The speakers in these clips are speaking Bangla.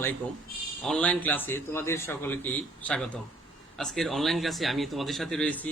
আলাইকুম। অনলাইন ক্লাসে তোমাদের সকলকেই স্বাগতম। আজকের অনলাইন ক্লাসে আমি তোমাদের সাথে রয়েছি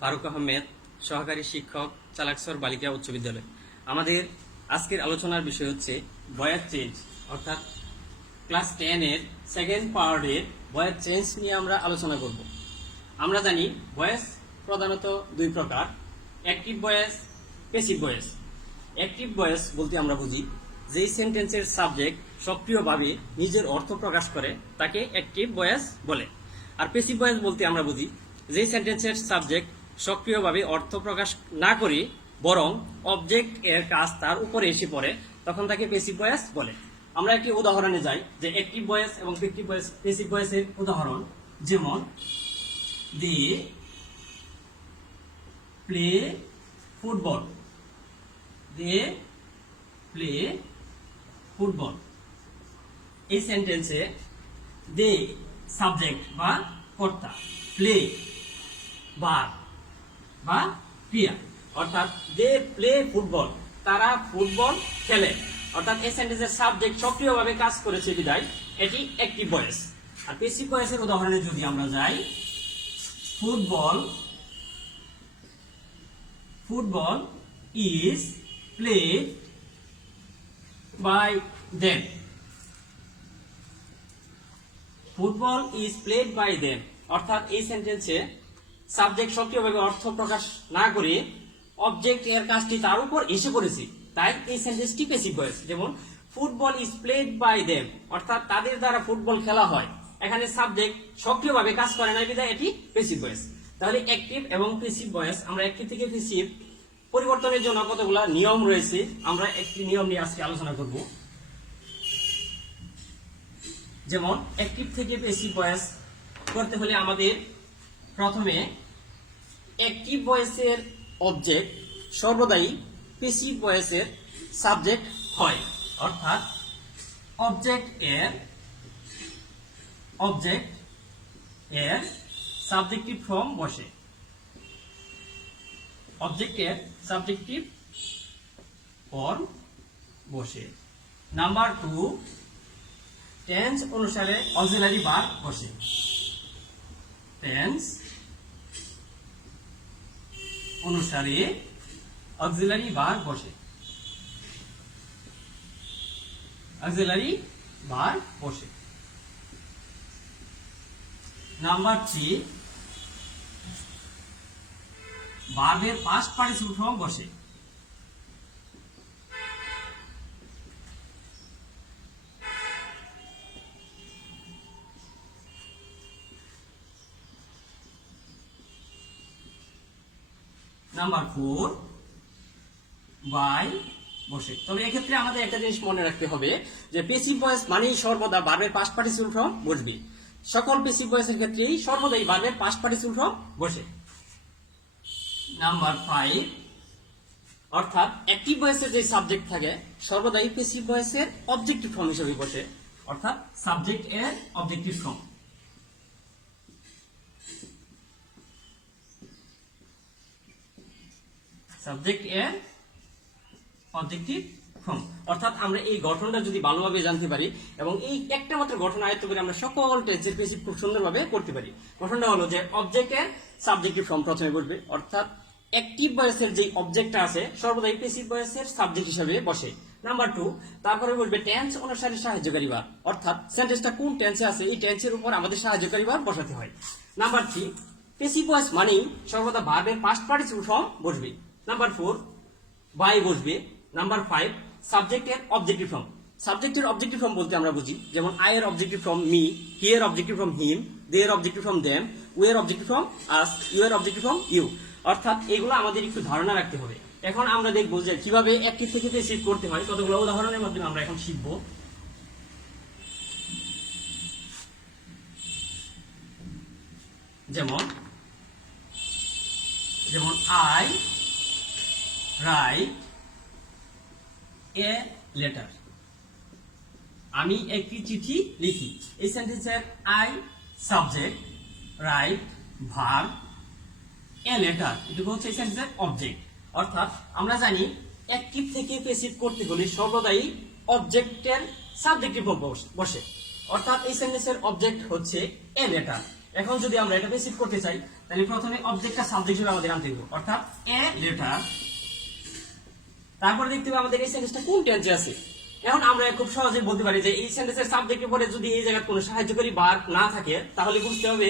ফারুক আহমেদ, সহকারী শিক্ষক, চালাকসর বালিকা উচ্চ বিদ্যালয়। আমাদের আজকের আলোচনার বিষয় হচ্ছে ভয়েস চেঞ্জ, অর্থাৎ ক্লাস 10 এর সেকেন্ড পার্টের ভয়েস চেঞ্জ নিয়ে আমরা আলোচনা করব। আমরা জানি ভয়েস প্রধানত দুই প্রকার, active voice, passive voice. Active voice বলতে আমরা বুঝি যেই সেন্টেন্সের সাবজেক্ট সক্রিয়ভাবে নিজের অর্থ প্রকাশ করে তাকে অ্যাক্টিভ ভয়েস বলে। আর প্যাসিভ ভয়েস বলতে আমরা বুঝি যেই সেন্টেন্সের সাবজেক্ট সক্রিয়ভাবে অর্থ প্রকাশ না করে বরং অবজেক্ট এর কাজ তার উপরে এসে পড়ে, তখন তাকে প্যাসিভ ভয়েস বলে। আমরা একটি উদাহরণে যাই যে অ্যাক্টিভ ভয়েস এবং প্যাসিভ ভয়েসের উদাহরণ, যেমন they play football, they play football. এই সেন্টেন্সে দে সাবজেক্ট বা কর্তা, প্লে ভার্ব বা ক্রিয়া, অর্থাৎ দে প্লে ফুটবল, তারা ফুটবল খেলে। অর্থাৎ এই সেন্টেন্সের সাবজেক্ট সক্রিয়ভাবে কাজ করেছে বিধায় এটি অ্যাক্টিভ ভয়েস। আর প্যাসিভ ভয়েসের উদাহরণে যদি আমরা যাই, football is played by them, football is played by them. অর্থাৎ এই সেন্টেন্সে সাবজেক্ট সক্রিয়ভাবে অর্থ প্রকাশ না করে অবজেক্ট এর কাজটি তার উপর এসে পড়েছে, তাই এই সেন্টেন্সটি প্যাসিভ ভয়েস। যেমন football is played by them, অর্থাৎ তাদের দ্বারা ফুটবল খেলা হয়, এখানে সাবজেক্ট সক্রিয়ভাবে কাজ করে না বিধায় এটি প্যাসিভ ভয়েস। তাহলে অ্যাক্টিভ এবং প্যাসিভ ভয়েস, আমরা অ্যাক্টিভ থেকে প্যাসিভ পরিবর্তনের জন্য কতগুলো নিয়ম রয়েছে, আমরা একটি নিয়ম নিয়ে আজকে আলোচনা করব। যেমন অ্যাক্টিভ থেকে প্যাসিভ ভয়েস করতে হলে আমাদের প্রথমে অ্যাক্টিভ ভয়েসের অবজেক্ট সর্বদাই প্যাসিভ ভয়েসের সাবজেক্ট হয়, অর্থাৎ অবজেক্ট এর সাবজেক্টিভ ফর্ম বসে, অবজেক্টের সাবজেক্টিভ ফর্ম বসে। নাম্বার 2, টেন্স অনুসারে অক্সিলারি ভার্ব বসে, টেন্স অনুসারে অক্সিলারি ভার্ব বসে, অক্সিলারি ভার্ব বসে। নাম্বার 3, ভার্বের পাস্ট পার্টিসিপল ফর্ম বসে, নাম্বার 4, বাই বসে। তবে এক্ষেত্রে আমাদের একটা জিনিস মনে রাখতে হবে যে প্যাসিভ ভয়েস মানেই সর্বদা ভার্বের পাস্ট পার্টিসিপল ফর্ম বসবে। সকল প্যাসিভ ভয়েসের ক্ষেত্রেই সর্বদাই ভার্বের পাস্ট পার্টিসিপল ফর্ম বসে। নাম্বার 5, অর্থাৎ অ্যাক্টিভ ভয়েসের যে সাবজেক্ট থাকে সর্বদাই প্যাসিভ ভয়েসের অবজেক্টিভ ফর্ম হিসেবে বসে, অর্থাৎ সাবজেক্ট এর অবজেক্টিভ ফর্ম। সাবজেক্ট এর অবজেক্টিভ ফর্ম, অর্থাৎ আমরা এই গঠনটা যদি ভালোভাবে জানতে পারি এবং এই একটা মাত্র গঠন আয়ত্ত করে আমরা সকল টেন্সের প্যাসিভ খুব সুন্দরভাবে করতে পারি। গঠনটা হলো যে অবজেক্ট এর সাবজেক্টিভ ফর্ম প্রথমে বসবে, অর্থাৎ অ্যাক্টিভ ভয়েসের যে অবজেক্টটা আছে সর্বদাই প্যাসিভ ভয়েসের সাবজেক্ট হিসেবে বসে। নাম্বার 2, তারপরে বসবে টেন্স অনুসারে সাহায্যকারী ভার্ব, অর্থাৎ সেন্টেন্সটা কোন টেন্সে আছে এই টেন্সের উপর আমাদের সাহায্যকারী ভার্ব বসাতে হয়। নাম্বার 3, প্যাসিভ ভয়েস মানেই সর্বদা ভার্বের পাস্ট পার্টিসিপল ফর্ম বসবে। নাম্বার 4, বাই বসবে। নাম্বার 5, সাবজেক্টের অবজেক্টিভ ফর্ম। সাবজেক্টের অবজেক্টিভ ফর্ম বলতে আমরা বুঝি যেমন আই এর অবজেক্টিভ ফর্ম মি, হি এর অবজেক্টিভ ফর্ম হিম, দে এর অবজেক্টিভ ফর্ম দেম, উই এর অবজেক্টিভ ফর্ম আস, ইউ এর অবজেক্টিভ ফর্ম ইউ। অর্থাৎ এগুলো আমাদের একটু ধারণা রাখতে হবে। এখন আমরা দেখবো যে কিভাবে অ্যাক্টিভ থেকে প্যাসিভ করতে হয়, কতগুলো উদাহরণের মাধ্যমে আমরা এখন শিখবো। যেমন আই রাইট এ লেটার, আমি একটি চিঠি লিখি। এই সেন্টেন্সের I subject, right verb, a letter এটুকু হচ্ছে এই সেন্টেন্সের অবজেক্ট। অর্থাৎ আমরা জানি অ্যাক্টিভ থেকে প্যাসিভ করতে হলে সর্বদাই অবজেক্টের সাবজেক্টিভ বসে। অর্থাৎ এই সেন্টেন্সের অবজেক্ট হচ্ছে এ লেটার। এখন যদি আমরা এটা প্যাসিভ করতে চাই তাহলে প্রথমে অবজেক্টটা সাবজেক্ট হিসেবে আমাদের আনতে হবে, অর্থাৎ এ লেটার। তারপরে দেখতে হবে আমাদের এই সেন্টেন্সটা কোন টেন্সে আছে। এখন আমরা খুব সহজেই বলতে পারি যে এই সেন্টেন্সের সাবজেক্টের পরে যদি এই জায়গায় কোনো সাহায্যকারী ভার্ব না থাকে তাহলে বুঝতে হবে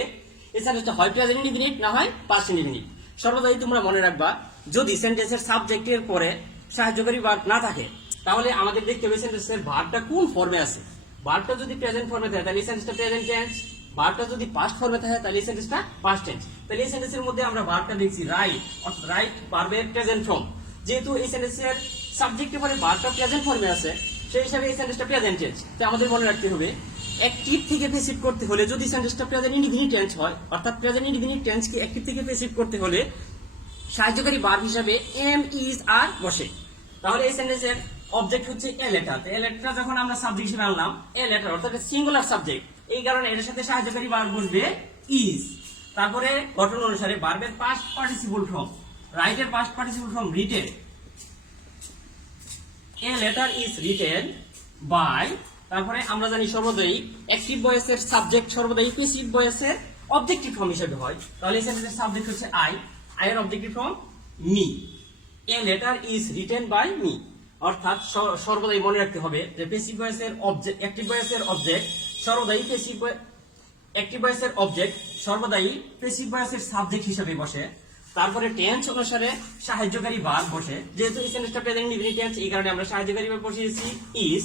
এই সেন্টেন্সটা হয় প্রেজেন্ট ইনডিফিনিট না হয় পাস্ট ইনডিফিনিট। সর্বদাই তোমরা মনে রাখবা যদি সেন্টেন্সের সাবজেক্টের পরে সাহায্যকারী ভার্ব না থাকে তাহলে আমাদের দেখতে হবে সেন্টেন্সের ভার্বটা কোন ফর্মে আছে। ভার্বটা যদি প্রেজেন্ট ফর্মে থাকে তাহলে এই সেন্টেন্সটা প্রেজেন্ট টেন্স, ভার্বটা যদি পাস্ট ফর্মে থাকে তাহলে এই সেন্টেন্সটা পাস্ট টেন্স। তাহলে এই সেন্টেন্সের মধ্যে আমরা ভার্বটা দেখছি রাইট, অর্থাৎ রাইট ভার্বের প্রেজেন্ট ফর্ম। যেহেতু এই সেন্টেন্সের সাবজেক্টের পরে ভার্বটা প্রেজেন্ট ফর্মে আছে সেই হিসাবে এই সেন্টেন্সটা প্রেজেন্ট টেন্স। তো আমাদের মনে রাখতে হবে অ্যাক্টিভ থেকে প্যাসিভ করতে হলে যদি সেন্টেন্সটা প্রেজেন্ট ইনডিফিনিট টেন্স হয়, অর্থাৎ প্রেজেন্ট ইনডিফিনিট টেন্সকে অ্যাক্টিভ থেকে প্যাসিভ করতে হলে সাহায্যকারী ভার্ব হিসাবে এম ইজ আর বসে। তাহলে এই সেন্টেন্সের অবজেক্ট হচ্ছে এ লেটার। এ লেটার যখন আমরা সাবজেক্ট হিসেবে আনলাম এ লেটার অর্থাৎ সিঙ্গুলার সাবজেক্ট, এই কারণে এর সাথে সাহায্যকারী ভার্ব বসবে ইজ। তারপরে গঠন অনুসারে ভার্বের পাস্ট পার্টিসিপল ফর্ম, রাইটের past participle form written. A letter is written by, তারপরে আমরা জানি সর্বদাই অ্যাক্টিভ ভয়েসের সাবজেক্ট সর্বদাই প্যাসিভ ভয়েসের অবজেক্টিভ ফর্ম হিসেবে হয়। তাহলে এই সেন্টেন্সের সাবজেক্ট হচ্ছে আই, আই এর objective form me. A letter is written by me, অর্থাৎ সর্বদাই মনে রাখতে হবে যে প্যাসিভ ভয়েসের অবজেক্ট অ্যাক্টিভ ভয়েসের অবজেক্ট সর্বদাই প্যাসিভ, অ্যাক্টিভ ভয়েসের অবজেক্ট সর্বদাই প্যাসিভ ভয়েসের সাবজেক্ট হিসেবে বসে। তারপরে টেন্স অনুসারে সাহায্যকারী ভার্ব বসে, যেহেতু এই সেন্টেন্সটা প্রেজেন্ট ইনডিফিনিট টেন্স এই কারণে আমরা সাহায্যকারী ভার্ব বসিয়েছি ইজ।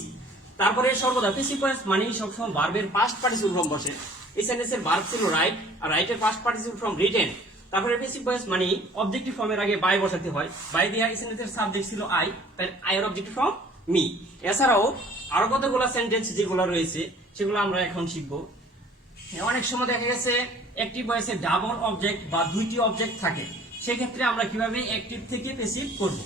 তারপরে সর্বদা প্যাসিভ ভয়েস মানে সবসময় ভার্বের পাস্ট পার্টিসিপল ফর্ম বসে। এই সেন্টেন্সের ভার্ব ছিল রাইট আর রাইটের পাস্ট পার্টিসিপল ফর্ম রিটেন। তারপরে প্যাসিভ ভয়েস মানে অবজেক্টিভ ফর্মের আগে বাই বসাতে হয়, বাই দিয়া এই সেন্টেন্সের সাবজেক্ট ছিল আই, তাই আই এর অবজেক্টিভ ফর্ম মি। এছাড়াও আরো কতগুলো সেন্টেন্স যেগুলো রয়েছে সেগুলো আমরা এখন শিখবো। অনেক সময় দেখা গেছে অ্যাক্টিভ ভয়েসে ডাবল অবজেক্ট বা দুইটি অবজেক্ট থাকে, সেক্ষেত্রে আমরা কিভাবে অ্যাক্টিভ থেকে প্যাসিভ করব।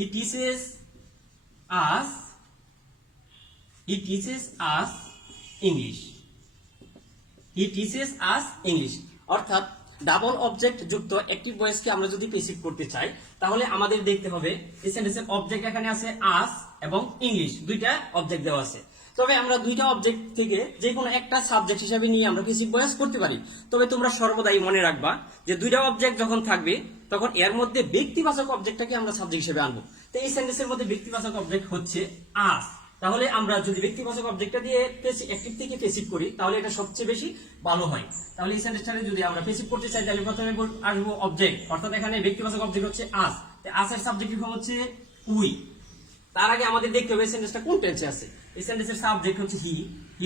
He teaches us English. He teaches us English. অর্থাৎ ডাবল অবজেক্ট যুক্ত অ্যাক্টিভ ভয়েসকে আমরা যদি প্যাসিভ করতে চাই তাহলে আমাদের দেখতে হবে এই সেন্টেন্সের অবজেক্ট এখানে আছে আস এবং ইংলিশ, দুইটা অবজেক্ট দেওয়া আছে। তবে আমরা দুইটা অবজেক্ট থেকে যে কোনো একটা সাবজেক্ট হিসেবে নিয়ে আমরা প্যাসিভ ভয়েস করতে পারি। তবে তোমরা সর্বদাই মনে রাখবা যে দুইটা অবজেক্ট যখন থাকবে তখন এর মধ্যে ব্যক্তিবাচক অবজেক্টটাকে আমরা সাবজেক্ট হিসেবে আনবো। তো এই সেন্টেন্সের মধ্যে ব্যক্তিবাচক অবজেক্ট হচ্ছে আস। তাহলে আমরা যদি ব্যক্তিবাচক অবজেক্টটা দিয়ে অ্যাক্টিভ থেকে প্যাসিভ করি তাহলে এটা সবচেয়ে বেশি ভালো হয়। তাহলে এই সেন্টেন্সটাকে যদি আমরা প্যাসিভ করতে চাই তাহলে প্রথমে আসবো অবজেক্ট, অর্থাৎ এখানে ব্যক্তিবাচক অবজেক্ট হচ্ছে আস, আসের সাবজেক্টিভ ফর্ম হচ্ছে উই। তার আগে আমাদের দেখতে হবে সেন্টেন্সটা কোন টেন্সে আছে। এই সেন্টেন্সের সাবজেক্ট হচ্ছে হি,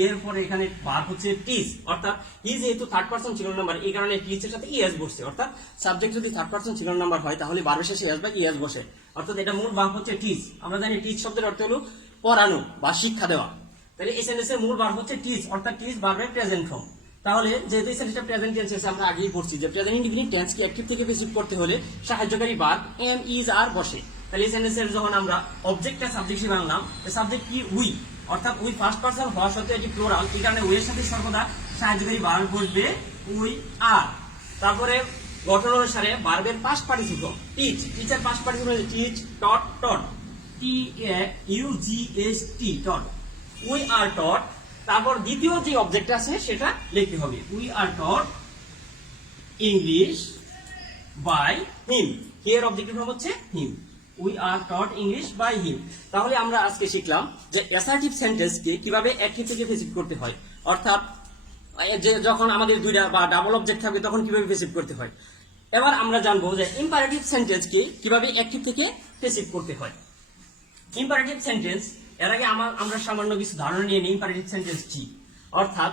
এর পরে এখানে ভার্ব হচ্ছে টিচ, অর্থাৎ হি যেহেতু থার্ড পারসন সিঙ্গুলার নাম্বার এই কারণে টিচের সাথে ইএস বসছে। অর্থাৎ সাবজেক্ট যদি থার্ড পারসন সিঙ্গুলার নাম্বার হয় তাহলে ভার্বের শেষে এস বা ইএস বসে, অর্থাৎ এটা মূল ভার্ব হচ্ছে টিচ। আমরা জানি টিচ শব্দের অর্থ হলো পড়ানো বা শিক্ষা দেওয়া। তাহলে এই সেন্টেন্সের মূল ভার্ব হচ্ছে টিচ, অর্থাৎ টিচ ভার্বের প্রেজেন্ট ফর্ম। তাহলে যেহেতু এই সেন্টেন্সটা প্রেজেন্ট টেন্স আছে আমরা আগেই পড়ছি যে প্রেজেন্ট ইনডিফিনিট টেন্সকে অ্যাক্টিভ থেকে প্যাসিভ করতে হলে সাহায্যকারী ভার্ব এম ইজ আর বসে। তাহলে এই সেন্টেন্সের যখন আমরা অবজেক্টটা সাবজেক্ট হিসেবে আনলাম, সাবজেক্ট কি উই, অর্থাৎ উই ফার্স্ট পারসন হওয়া সত্ত্বেও এটি প্লুরাল, এই কারণে উই এর সাথে সর্বদা সাহায্যকারী ভার্ব বসবে উই আর। তারপরে গঠন অনুসারে ভার্বের past participle teach, teacher past participle teach, taught taught, T A U G S T taught, we are taught. তারপর দ্বিতীয় যে অবজেক্ট আছে সেটা লিখতে হবে, we are taught English by him. এর অবজেক্টিভ ফর্ম হচ্ছে him, we are taught English by him. তাহলে আমরা আজকে শিখলাম যে অ্যাসার্টিভ সেন্টেন্সকে কিভাবে অ্যাক্টিভ থেকে প্যাসিভ করতে হয়, অর্থাৎ যে যখন আমাদের দুইটা বা ডাবল অবজেক্ট থাকবে তখন কিভাবে প্যাসিভ করতে হয়। এবার আমরা জানবো যে ইম্পারেটিভ সেন্টেন্সকে কিভাবে অ্যাক্টিভ থেকে প্যাসিভ করতে হয়। ইম্পারেটিভ সেন্টেন্স, এর আগে আমরা সামান্য কিছু ধারণা নিয়ে নিই ইম্পারেটিভ সেন্টেন্স কি। অর্থাৎ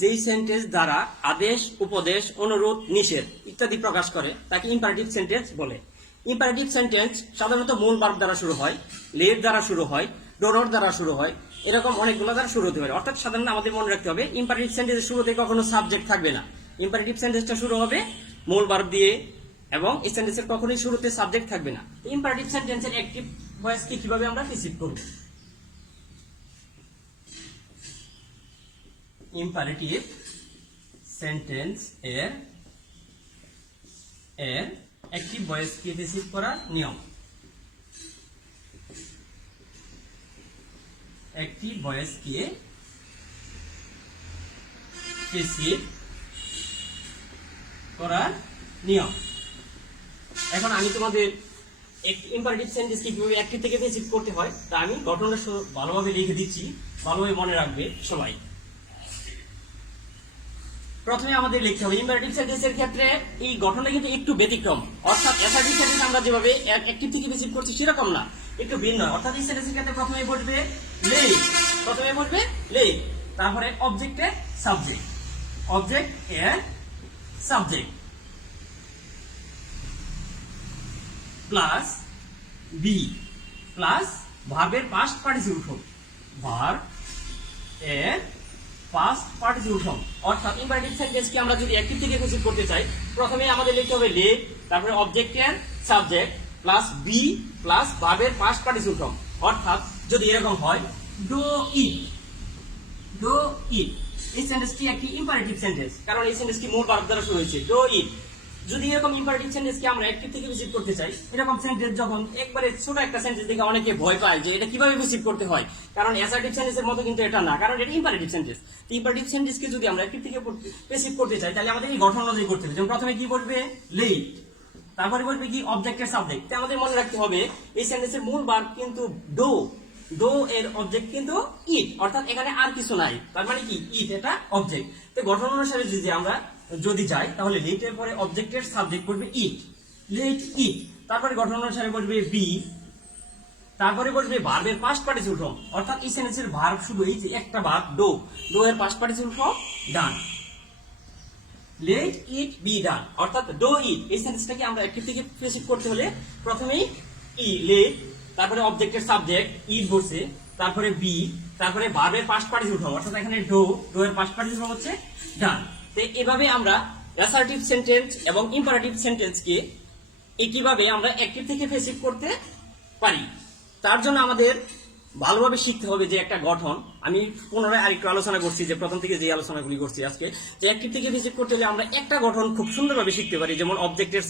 যেই সেন্টেন্স দ্বারা আদেশ, উপদেশ, অনুরোধ, নিষেধ ইত্যাদি প্রকাশ করে তাকে ইম্পারেটিভ সেন্টেন্স বলে। ইম্পারেটিভ সেন্টেন্স সাধারণত মূল ভার্ব দ্বারা শুরু হয়, লেট দ্বারা শুরু হয়, ডোনট দ্বারা শুরু হয়, এরকম অনেকগুলো দ্বারা শুরু হতে পারে। অর্থাৎ সাধারণত আমাদের মনে রাখতে হবে ইম্পারেটিভ সেন্টেন্সের শুরুতে কখনো সাবজেক্ট থাকবে না। ইম্পারেটিভ সেন্টেন্সটা শুরু হবে মূল ভার্ব দিয়ে এবং এই সেন্টেন্সের কখনোই শুরুতে সাবজেক্ট থাকবে না। ইম্পারেটিভ সেন্টেন্সের অ্যাক্টিভ ভয়েসকে কিভাবে আমরা প্যাসিভ করব। ইম্পারেটিভ সেন্টেন্স এর অ্যাক্টিভ ভয়েসকে প্যাসিভ করার নিয়ম। একটি ভয়েসকে পেসিভ করার নিয়ম। এখন আমি তোমাদের ইম্পারেটিভ সেন্টেন্স কিভাবে অ্যাক্টিভ থেকে পেসিভ করতে হয় তা আমি গঠনটা ভালোভাবে লিখে দিচ্ছি, ভালোভাবে মনে রাখবে সবাই। প্রথমে আমাদের লিখতে হবে ইম্পারেটিভ সেন্টেন্সের ক্ষেত্রে এই গঠনটা কিন্তু একটু ব্যতিক্রম, অর্থাৎ অ্যাসার্টিভ সেন্টেন্স আমরা যেভাবে অ্যাক্টিভ থেকে পেসিভ করছি সেরকম না, একটু ভিন্ন। অর্থাৎ এই সেন্টেন্সের ক্ষেত্রে প্রথমে বলবে লেট, তারপরে অবজেক্টের সাবজেক্ট, অবজেক্ট এর সাবজেক্ট প্লাস বি প্লাস ভার্বের পাস্ট পার্টিসিপল ফর্ম, ভার্ব এর পাস্ট পার্টিসিপল ফর্ম। অর্থাৎ ইম্পারেটিভ সেন্টেন্সকে আমরা যদি অ্যাক্টিভ থেকে পেসিভ করতে চাই প্রথমে আমাদের লিখতে হবে লেট, তারপরে অবজেক্টের সাবজেক্ট প্লাস বি প্লাস ভার্বের পাস্ট পার্টিসিপল ফর্ম। অর্থাৎ যদি এরকম হয় ডু ইট, এই সেন্টেন্সটি একটি ইম্পারেটিভ সেন্টেন্স, কারণ এই সেন্টেন্সটি মূল ভার্ব দ্বারা শুরু হয়েছে ডু ইট। যদি এরকম ইম্পারেটিভ সেন্টেন্সকে আমরা অ্যাক্টিভ থেকে পেসিভ করতে চাই, এরকম সেন্টেন্স যখন একবারে ছোট একটা সেন্টেন্স দেখে অনেকে ভয় পায় যে এটা কিভাবে পেসিভ করতে হয়, কারণ অ্যাসার্টিভ সেন্টেন্সের মতো কিন্তু এটা না, কারণ এটা ইম্পারেটিভ সেন্টেন্স। তো ইম্পারেটিভ সেন্টেন্সকে যদি আমরা অ্যাক্টিভ থেকে পেসিভ করতে চাই তাহলে আমাদের এই গঠন অনুযায়ী করতে হবে। যেমন প্রথমে কি বলবে লেট, তারপরে বলবে কি অবজেক্টের সাবজেক্ট। তো আমাদের মনে রাখতে হবে এই সেন্টেন্সের মূল ভার্ব কিন্তু ডো এর অবজেক্ট কিন্তু ইট, অর্থাৎ এখানে আর কিছু নাই, তার মানে কি ইট এটা অবজেক্ট। তো গঠন অনুসারে যদি আমরা যাই তাহলে লেট এর পরে অবজেক্টের সাবজেক্ট করবে ইট, লেট ইট। তারপরে গঠন অনুসারে বলবে বি, তারপরে বলবে ভার্বের পাস্ট পার্টিসিপল ফর্ম, অর্থাৎ এই সেন্টেন্সের ভার্ব শুধু এই যে একটা ভার্ব ডো এর past participle form done, let it be done. অর্থাৎ ডো ইট এই সেন্টেন্সটাকে আমরা অ্যাক্টিভ থেকে পেসিভ করতে হলে প্রথমেই লেট, তারপরে অবজেক্টের সাবজেক্ট ইট বসে, তারপরে বি, তারপরে ভার্বের পাস্ট পার্টিসিপল ফর্ম, অর্থাৎ এখানে ডো এর পাস্ট পার্টিসিপল ফর্ম হচ্ছে ডান। তো এভাবে আমরা অ্যাসার্টিভ সেন্টেন্স এবং ইম্পারেটিভ সেন্টেন্সকে একইভাবে আমরা অ্যাক্টিভ থেকে পেসিভ করতে পারি। তার জন্য আমাদের ভালোভাবে শিখতে হবে যে একটা গঠন, আমি পুনরায় আরেকটু আলোচনা করছি যে প্রথম থেকে যে আলোচনাগুলি করছি আজকে, যে অ্যাক্টিভ থেকে পেসিভ করতে হলে আমরা একটা গঠন খুব সুন্দরভাবে শিখতে পারি। যেমন অবজেক্টের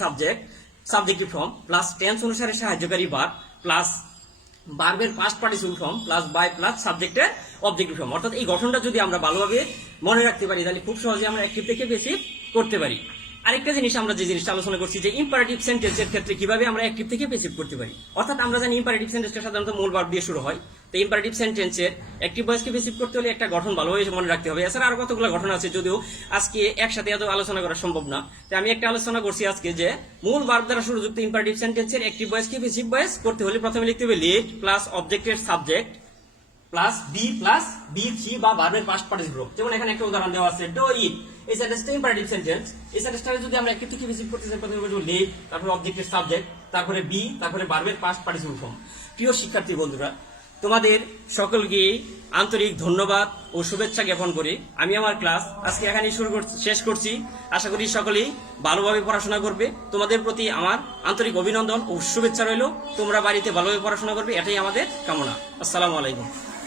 সাবজেক্টিভ ফর্ম প্লাস টেন্স অনুসারে সাহায্যকারী ভার্ব প্লাস ভার্বের past participle form plus by plus সাবজেক্টের অবজেক্টিভ ফর্ম। অর্থাৎ এই গঠনটা যদি আমরা ভালোভাবে মনে রাখতে পারি তাহলে খুব সহজে আমরা অ্যাক্টিভ থেকে পেসিভ করতে পারি। আরেকটা জিনিস আমরা যে জিনিসটা আলোচনা করছি যে ইম্পারেটিভ সেন্টেন্সের ক্ষেত্রে কিভাবে আমরা অ্যাক্টিভ থেকে পেসিভ করতে পারি। অর্থাৎ আমরা জানি ইম্পারেটিভ সেন্টেন্সটা সাধারণত মূল ভার্ব দিয়ে শুরু হয়। তো ইম্পারেটিভ সেন্টেন্সের অ্যাক্টিভ ভয়েসকে পেসিভ করতে হলে একটা গঠন ভালোভাবে মনে রাখতে হবে। এছাড়া আরো কতগুলো গঠন আছে, যদিও আজকে একসাথে এত আলোচনা করা সম্ভব না। তো আমি একটা আলোচনা করছি আজকে যে মূল ভার্ব দ্বারা শুরুযুক্ত ইম্পারেটিভ সেন্টেন্সের অ্যাক্টিভ ভয়েসকে পেসিভ ভয়েস করতে হলে প্রথমে লিখতে হবে লেট প্লাস অবজেক্টের সাবজেক্ট প্লাস বি থ্রি বা ভার্বের পাস্ট পার্টিসিপল। যেমন এখানে একটা উদাহরণ দেওয়া আছে ডু ইট, এই সেন্টেন্সটা ইম্পারেটিভ সেন্টেন্স। এই সেন্টেন্সটাকে যদি আমরা অ্যাক্টিভ থেকে পেসিভ করতে চাই প্রথমে বলবো লেট, তারপরে অবজেক্টের সাবজেক্ট, তারপরে বি, তারপরে ভার্বের পাস্ট পার্টিসিপল ফর্ম। প্রিয় শিক্ষার্থী বন্ধুরা, তোমাদের সকলকে আন্তরিক ধন্যবাদ ও শুভেচ্ছা জ্ঞাপন করে আমি আমার ক্লাস আজকে এখানেই শেষ করছি। আশা করি সকলেই ভালোভাবে পড়াশোনা করবে। তোমাদের প্রতি আমার আন্তরিক অভিনন্দন ও শুভেচ্ছা রইল। তোমরা বাড়িতে ভালোভাবে পড়াশোনা করবে, এটাই আমাদের কামনা। আসসালামু আলাইকুম।